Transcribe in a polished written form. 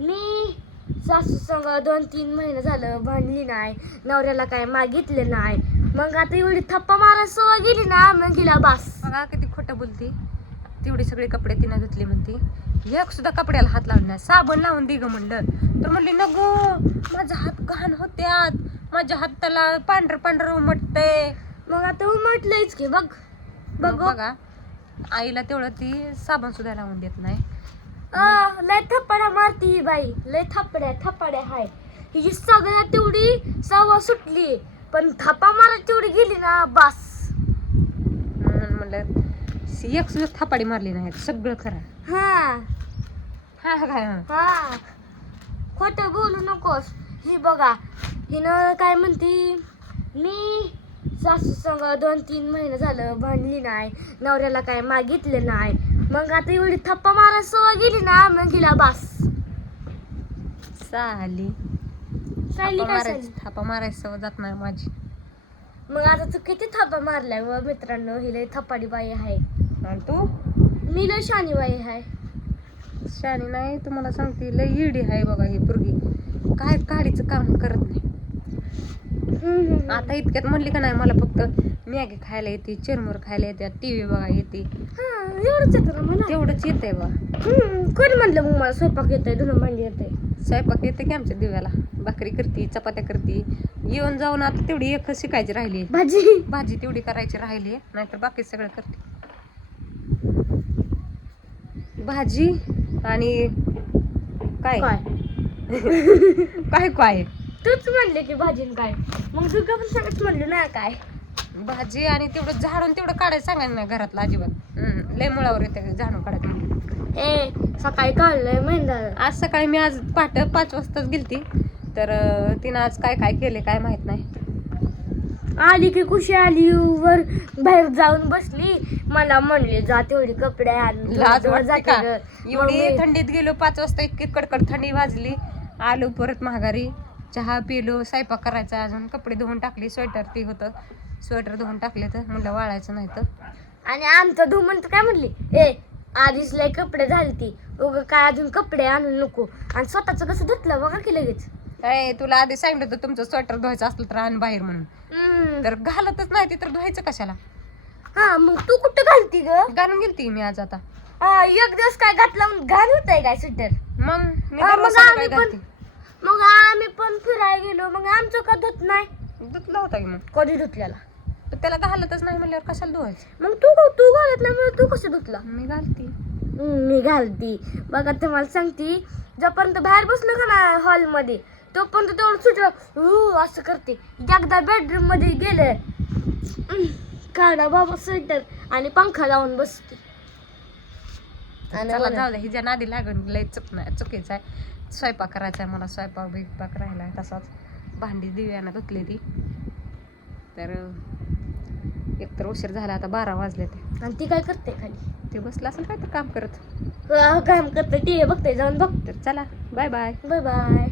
मी सासू संग 2-3 महिने झालं भांडली नाही, नवऱ्याला काय मागितलं नाही. मग आता एवढी थप्पा मारायला सवय गेली ना, मग गेला बास. बघा किती खोटं बोलती. तेवढी सगळी कपडे तिनं धुतली म्हणती. एक सुद्धा कपड्याला हात लावला नाही. साबण लावून दे ग म्हणलं तर म्हणली नको, माझा हात घाण होत्यात, माझ्या हाताला पांढरं पांढरं उमटते. मग आता उमटलंच की बघ मग बघा आईला तेवढं ती साबण सुद्धा लावून देत नाही. लय थप्पड्या मारती ही बाई, लय थप्पड्या हाय. हिची सगळ्यात तेवढी सवय सुटली, पण थप्पा मारायला तेवढी गेली ना बास. म्हणून म्हणलं एक सुद्धा थापाडी मारली नाही. सगळं खरं. हा हा काय हा खोटं बोलू नकोस. ही बघा हिनं काय म्हणती, मी सासू संग 2-3 महिने झालं भांडली नाही, नवऱ्याला काय मागितलं नाही. मग आता एवढी थप्पा मारायला सवय गेली ना, मग गेला बास. साली थापा मारायची सवय जात नाही माझी. मग आता तू किती थप्पा मारलाय व मित्रांनो, ही लय थप्पाडी बाई आहे. आणि तू मी लय शानी बाई आहे. शानी नाही तुम्हाला सांगते, लय इडी आहे बघा ही पोरगी. काय काडीचं काम करत नाही. आता इतक्यात म्हणली का नाही, मला फक्त मॅगी खायला येते, चिरमुर खायला येते, टीव्ही बघा येते, एवढंच येतं ना मला. तेवढंच येतंय बा. कोणी म्हणलं मग मला स्वयंपाक येतंय, धुणं भांडी येतंय? स्वयंपाक येते की आमच्या दिव्याला. भाकरी करते, चपात्या करते. येऊन जाऊन आता तेवढी एक शिकायची राहिली, भाजी तेवढी करायची राहिली, नाहीतर बाकी सगळं करते. भाजी आणि काय काय काय तूच म्हणले की भाजीन काय, मग दुर्गा पण सांगत म्हणलं ना काय. भाजी आणि तेवढं झाडून तेवढं काढायचं सांगायचं नाही घरातलं अजिबात. लय मुळावर येते झाडून काढायचं. सकाळी काढलंय महिन्यात. आज सकाळी मी आज पहाटे 5 वाजताच गेलती, तर तिनं आज काय काय केले काय माहित नाही. आली की खुशी आली, वर बाहेर जाऊन बसली, मला म्हणली जा तेवढी कपडे आण. लाज वाटते का? एवढी थंडीत गेलो 5 वाजता, इतकी कडकड थंडी वाजली. आलो परत माघारी, चहा पिलो, स्वयंपाक करायचा अजून, कपडे धुवून टाकली. स्वेटर ती होतं, स्वेटर धुवून टाकले तर म्हणलं वाळायचं नाही तर. आणि आमचं धू म्हणतं काय म्हणली, आधीच लय कपडे झालती, उगं काय अजून कपडे आणू नको. आणि स्वतःच कसं धुतलं बघा की लगेच. तुला आधी सांगितलं होतं तुमचं स्वेटर धुवायचं असलं तर आण बाहेर म्हणून, तर घालतच नाही ती, तर धुवायचं कशाला? हा मग तू कुठं घालती ग? घालून गेलती मी आज. आता एक दिवस काय घातला म्हणून घाल होतंय काय स्वेटर? मग मी मग दररोज सकाळी आम्ही पण घालते. मग आम्ही पण फिरायला गेलो, मग आमचं का धुत नाही? धुतला होता की मग, कधी धुतल्याला? पण त्याला घालतच नाही म्हणल्यावर कशाला धुवायचं? मग तू घालत नाही म्हणून तू कसं धुतला? मी घालते. मी घालती. बघा तुम्हाला सांगती, जोपर्यंत बाहेर बसलो का ना हॉल मध्ये, तोपर्यंत तेवढं सुटलं असं करते. एकदा बेडरूम मध्ये गेले, काढा बाबा स्वेटर आणि पंखा लावून बसते. चला जाऊ दे, हिच्या नादी लागून लय चुकीचं आहे. स्वयंपाक करायचा आहे मला, स्वयंपाक राहिला आहे तसाच. भांडी दिव्यानं धुतली ती, तर एकतर उशीर झाला, आता 12 वाजले ते. आणि ती काय करते खाली? ते बसलं असेल काय तर काम करत. काम करते, टीव्ही बघते, जाऊन बघ. तर चला बाय बाय. Bye bye.